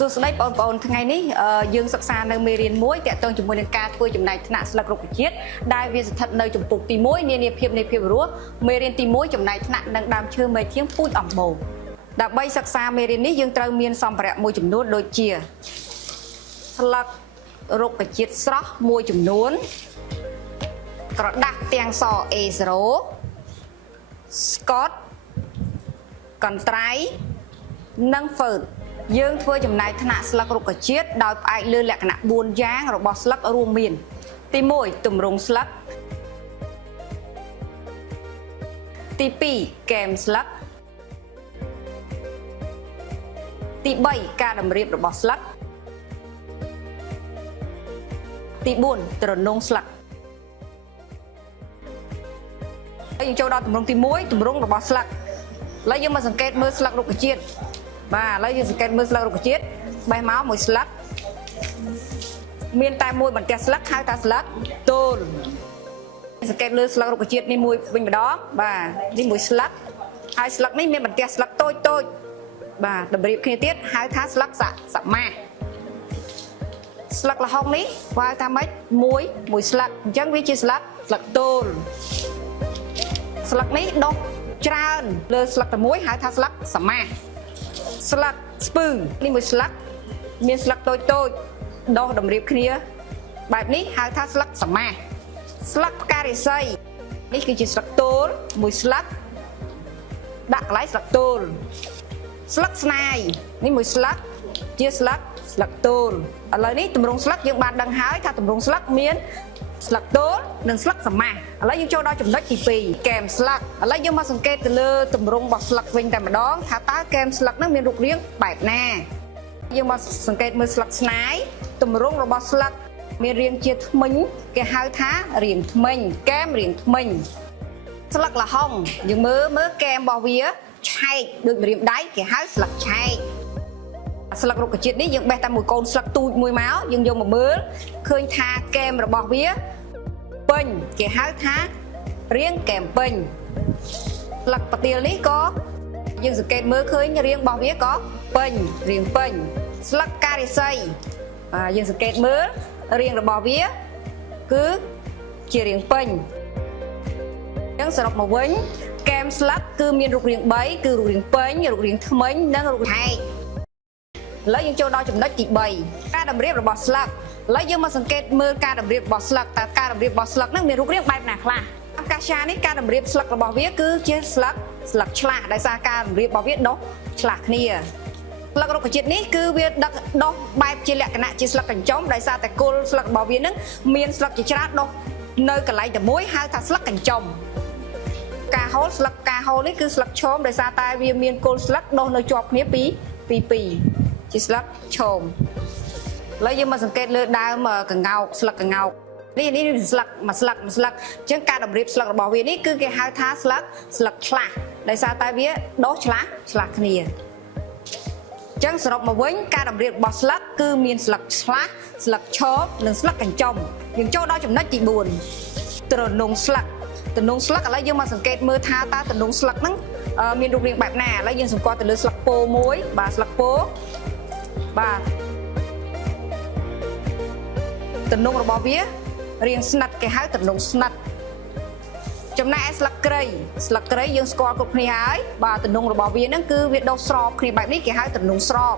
សួស្តីបងប្អូនថ្ងៃនេះយើងសិក្សានៅមេរៀនមួយតាក់ទងជាមួយនឹងការធ្វើចំណែកថ្នាក់ស្លឹករុក្ខជាតិដែលវាស្ថិតនៅចំពុកទី1នានាភាពនៃភាពរស់មេរៀនទី1ចំណែកថ្នាក់និងដើមឈើមែកធៀងពូជអំបូរដើម្បីសិក្សាមេរៀននេះយើងត្រូវមានសម្ភារៈមួយចំនួនដូចជាស្លឹករុក្ខជាតិស្រស់មួយចំនួនក្រដាស់ទាំងស A0 ស្កតកន្ត្រៃនិងហ្វឺតយើងធ្វើចំណែកថ្នាក់ស្លឹករុក្ខជាតិដោយផ្អែកលើលក្ខណៈ4យ៉ាងរបស់ស្លឹករួមមានទី1ទម្រង់ស្លឹកទី2គែមស្លឹកទី3ការតម្រៀបរបស់ស្លឹកទី4ទ្រនុងស្លឹកហើយយើងចូលដល់ទម្រង់ទី1ទម្រង់របស់ស្លឹកឥឡូវយើងមកសង្កេតមើលស្លឹករុក្ខជាតិបាទឥឡូវយើងសង្កេតមើលស្លឹករុក្ខជាតិបេះមកមួយស្លឹកមានតែមួយបន្ទះស្លឹកហៅថាស្លឹកទោលសង្កេតលើស្លឹករុក្ខជាតិនេះមួយវិញម្ដងបាទនេះមួយស្លឹកហើយស្លឹកនេះមានបន្ទះស្លឹកតូចតូចបាទតម្រៀបគ្នាទៀតហៅថាស្លឹកសមាសស្លឹកល្ហុងនេះហៅថាម៉េចមួយស្លឹកអញ្ចឹងវាជាស្លឹកទោលស្លឹកនេះដុះច្រើនលើស្លឹកតែមួយហៅថាស្លឹកសមាសស្លឹកស្ពឺនេះមួយស្លឹកមានស្លឹកតូចតូចដុះតម្រៀបគ្នាបែបនេះហៅថាស្លឹកសមាសស្លឹកផ្ការិស័យនេះគឺជាស្លឹកទោលមួយស្លឹកដាក់កន្លែងស្លឹកទោលស្លឹកស្នាយនេះមួយស្លឹកជាស្លឹកទោលឥឡូវនេះទម្រង់ស្លឹកយើងបានដឹងហើយថាទម្រង់ស្លឹកមានស្លឹកទោលនិងស្លឹកសមាសឥឡូវយើងចូលដល់ចំណុចទី2គែមស្លឹកឥឡូវយើងមកសង្កេតទៅលើទម្រង់របស់ស្លឹកវិញតែម្ដងថាតើគែមស្លឹកនោះមានរូបរាងបែបណាយើងមកសង្កេតមើលស្លឹកស្នាយទម្រង់របស់ស្លឹកមានរាងជាធ្មេញគេហៅថារាងធ្មេញគែមរាងធ្មេញស្លឹកល្ហុងយើងមើលគែមរបស់វាឆែកដូចម្រាមដៃគេហៅស្លឹកឆែកស្លឹករុក្ខជាតិនេះយើងបេះតែមួយកូនស្លឹកទូចមួយមកយើងយកមកមើលឃើញថាគែមរបស់វាពេញគេហៅថារាងគែមពេញស្លឹកផ្ទៀលនេះក៏យើងសង្កេតមើលឃើញរាងរបស់វាក៏ពេញរាងពេញស្លឹកការិស័យយើងសង្កេតមើលរាងរបស់វាគឺជារាងពេញអញ្ចឹងសរុបមកវិញគែមស្លឹកគឺមានរូបរាង3គឺរូបរាងពេញរូបរាងធ្មេញនិងរូបរាងហែកឥឡូវយើងចូលដល់ចំណុចទី3ការតម្រៀបរបស់ស្លឹកឥឡូវយើងមកសង្កេតមើលការតម្រៀបរបស់ស្លឹកតើការតម្រៀបរបស់ស្លឹកហ្នឹងមានរូបរាងបែបណាខ្លះអាកាសានេះការតម្រៀបស្លឹករបស់វាគឺជាស្លឹកឆ្លាស់ដោយសារការតម្រៀបរបស់វាដុះឆ្លាស់គ្នាស្លឹករុក្ខជាតិនេះគឺវាដុះបែបជាលក្ខណៈជាស្លឹកកញ្ចុំដោយសារតែគល់ស្លឹករបស់វាហ្នឹងមានស្លឹកជាច្រើនដុះនៅកន្លែងតែមួយហៅថាស្លឹកកញ្ចុំការហូលស្លឹកការហូលនេះគឺស្លឹកឈោមដោយសារតែវាមានគល់ស្លឹកដុះនៅជាប់គ្នាពីជាស្លឹកឈោមឥឡូវយើងមកសង្កេតលើដើមកង្កោកស្លឹកកង្កោកនេះស្លឹកមួយស្លឹកអញ្ចឹងការតម្រៀបស្លឹករបស់វានេះគឺគេហៅថាស្លឹកឆ្លាស់ដោយសារតែវាដុះឆ្លាស់គ្នាអញ្ចឹងសរុបមកវិញការតម្រៀបរបស់ស្លឹកគឺមានស្លឹកឆ្លាស់ស្លឹកឈោមនិងស្លឹកកញ្ចុំយើងចូលដល់ចំណុចទី4ទ្រនុងស្លឹកឥឡូវយើងមកសង្កេតមើលថាតើទ្រនុងស្លឹកហ្នឹងមានរូបរាងបែបណាឥឡូវយើងសម្គាល់ទៅលើស្លឹកពោមួយបាទស្លឹកពោបាទទ្រនុងរបស់វារាងស្និតគេហៅទ្រនុងស្និតចំណែកឯស្លឹកគ្រៃយើងស្គាល់គ្រប់គ្នាហើយបាទទ្រនុងរបស់វាហ្នឹងគឺវាដុះស្របគ្នាបែបនេះគេហៅទ្រnukស្រប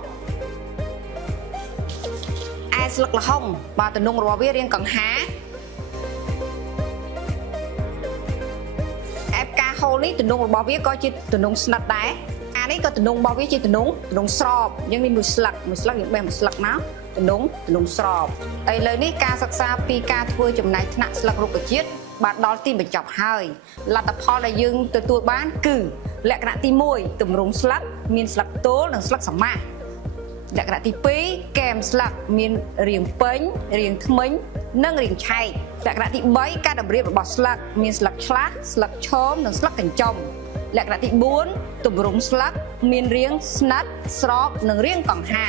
ឯស្លឹកល្ហុងបាទទ្រនុងរបស់វារាងកង្ហាហូលនេះទំនងរបស់វាក៏ជាទំនងស្និតដែរអានេះក៏ទំនងរបស់វាជាទំនងស្របអញ្ចឹងមានមួយស្លឹកយើងបេះមួយស្លឹកមកទំនងស្របឥឡូវនេះការសិក្សាពីការធ្វើចំណែកថ្នាក់ស្លឹករុក្ខជាតិបានដល់ទីបញ្ចប់ហើយលទ្ធផលដែលយើងទទួលបានគឺលក្ខណៈទី1ទម្រង់ស្លឹកមានស្លឹកទោលនិងស្លឹកសមាសលក្ខណៈទី2គែមស្លឹកមានរាងពេញរាងធ្មេញនិងរាងឆែកលក្ខណៈទី3ការតម្រៀបរបស់ស្លឹកមានស្លឹកឆ្លាស់ស្លឹកឈោមនិងស្លឹកកញ្ចុំលក្ខណៈទី4ទម្រង់ស្លឹកមានរាងស្និតស្របនិងរាងកង្ហា